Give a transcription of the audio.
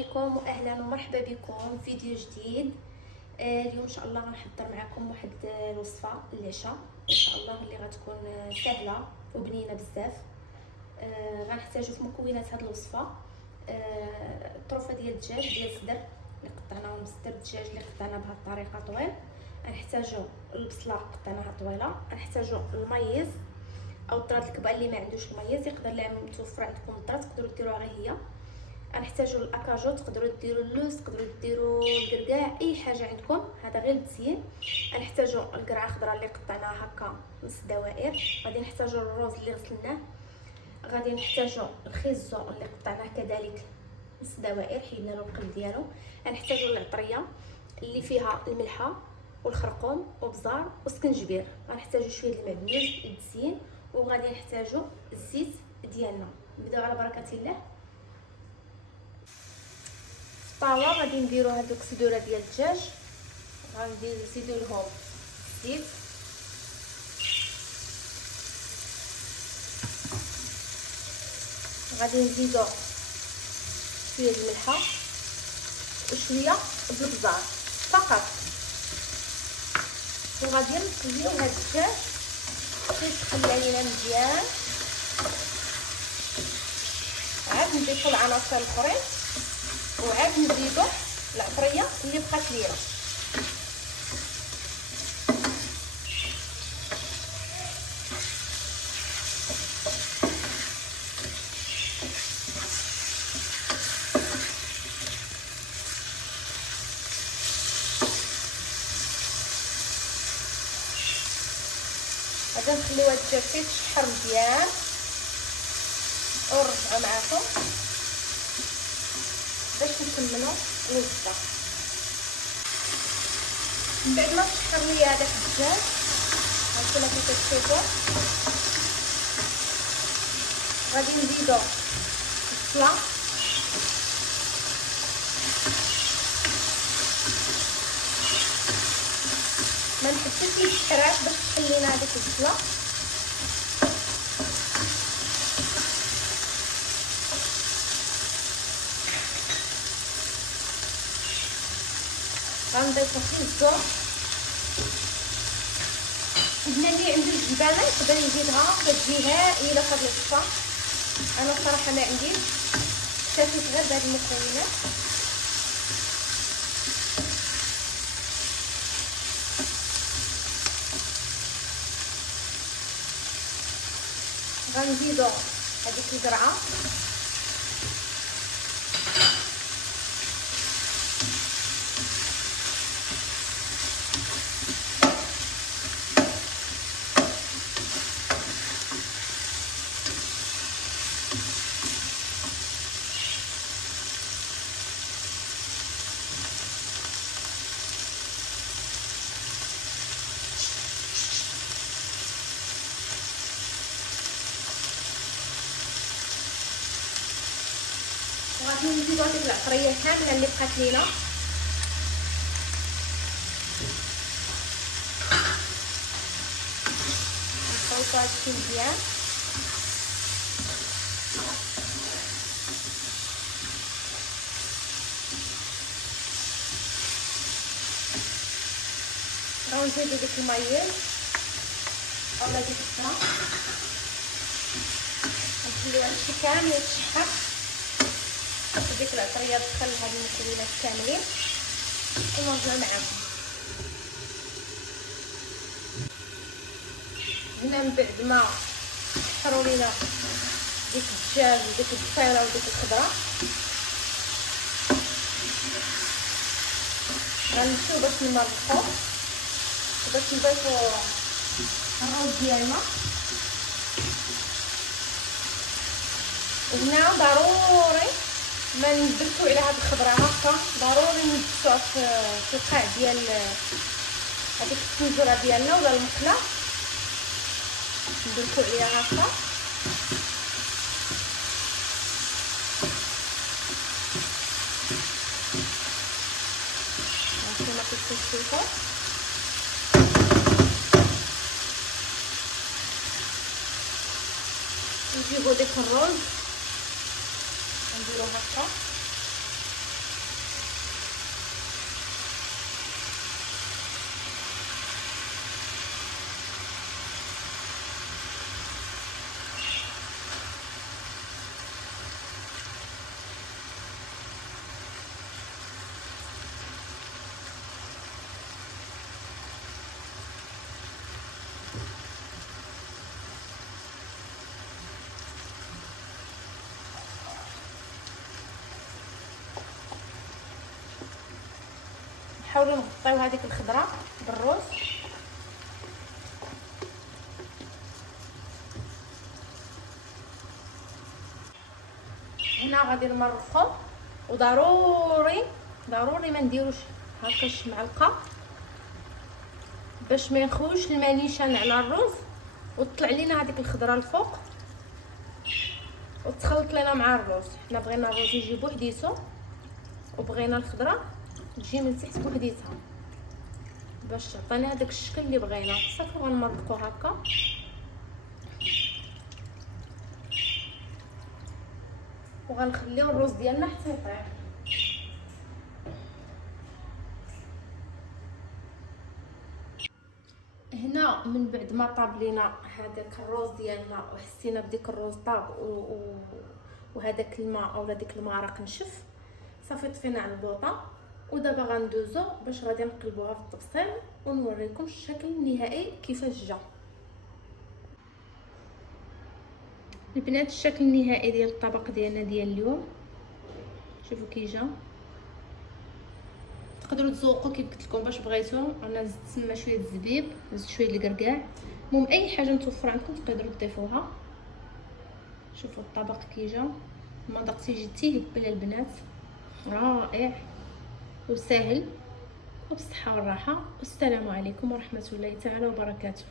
عليكم واهلا ومرحبا بكم في فيديو جديد. اليوم ان شاء الله غنحضر معكم واحد الوصفه للعشاء ان شاء الله اللي غتكون سهله وبنينه بزاف. غنحتاجو في مكونات هذه الوصفه طرفه ديال الدجاج ديال الصدر اللي قطعناه، صدر الدجاج اللي قطعناه بهذه الطريقه طويل. غنحتاجو البصله قطعناها طويله، غنحتاجو المايز او الطراد الكبار اللي ما عندوش المايز يقدر لا متوفر عندكم الطراد تقدروا ديروها غير هي. غنحتاجوا الاكاجو، تقدروا ديروا اللوز، تقدروا ديروا الكركاع، اي حاجه عندكم، هذا غير التزيين. غنحتاجوا القرعه خضراء اللي قطعناها هكا نص دوائر. غادي نحتاجوا الرز اللي غسلناه. غادي نحتاجوا الخيزو اللي قطعناه كذلك نص دوائر، حيدنا له القلب ديالو. غنحتاجوا العطريه اللي فيها الملحه والخرقوم وبزار وسكنجبير. غنحتاجوا شويه المعدنوس للتزيين، وغادي نحتاجوا الزيت ديالنا. نبداو على بركه الله. طاوه غادي نديرو هذوك صدوره ديال الدجاج، غادي نزيدو لهم الزيت، غادي نزيدو شويه الملحه وشويه البزار فقط، وغادي نخليو هاد الدجاج يتخلى لينا مزيان. عاد نضيفو العناصر الاخرين وعاد نزيدو العطريه اللي بقات لينا. غادي نخليو هاد الدجاج يتشحر مزيان ونرجعو معاكم باش نكملوا الوصفه. من بعد ما تشحر ليا هذاك الدجاج هانتوما كيف كتشوفوا، غادي نزيدو البصله ما نحبش يتحرق باش تخلينا هذيك البصله. غنضيفو خيزو، بنا اللي عنده الجبانه يقدر يزيدها كتجي هائله في هاد الوصفه. انا الصراحه ما عنديش، اكتفيت غير بهاد المكونات. غنزيدو هذيك القرعه وغادي نزيدو هذيك العطريه كامله اللي بقات لينا. نخلطو هادشي مزيان. غنزيدو ديك المايز اولا ديك الصرا، نخليو هادشي كامل يتشحر، ديك العطريه تدخل هاد المكونات كاملين ونرجع معاكم. من بعد ما شحروا لينا ديك الدجاج وديك البصيله وديك الخضره، غنمشيو باش نمرقو باش نضيفو الرز ديالنا. وهنا ضروري ما نبدلو على هاد الخضره هكا، ضروري نبدلوها في القاع ديال هذيك التنجره ديالنا ولا المقله، ندلكو عليها هكا. هانتوما كيف كتشوفوا نجيبو ديك الرز نديرو هكا نحاولوا نغطيو هذيك الخضره بالروز. هنا غادي نمرقو، وضروري ما نديروش هكا شي معلقه باش ما يخوش الماء نيشان على الرز وتطلع لينا هذيك الخضره الفوق وتخلط لنا مع الرز. حنا بغينا الرز يجي بوحديتو وبغينا الخضره تجي من تحت بوحديتها باش تعطينا هذاك الشكل اللي بغينا. صافي غنمرقو هكا وغنخليو الرز ديالنا حتى يطيب. هنا من بعد ما طاب لينا هذاك الروز ديالنا وحسينا بديك الروز طاب وهذاك الماء اولا ديك المرق نشف، صافي طفينا على البوطه. ودابا غندوزو باش غادي نقلبوها في الطبسيل ونوريكم الشكل النهائي كيفاش جا. البنات الشكل النهائي ديال الطبق ديالنا ديال اليوم، شوفوا كي جا. تقدروا تذوقوا كيف قلت لكم باش بغيتو. انا زدت تما شويه الزبيب، زدت شويه الكركاع، المهم اي حاجه متوفره عندكم تقدروا تضيفوها. شوفوا الطبق كي جا، المذاق تيجي تيهبل البنات، رائع وسهل وبالصحه والراحه. والسلام عليكم ورحمه الله تعالى وبركاته.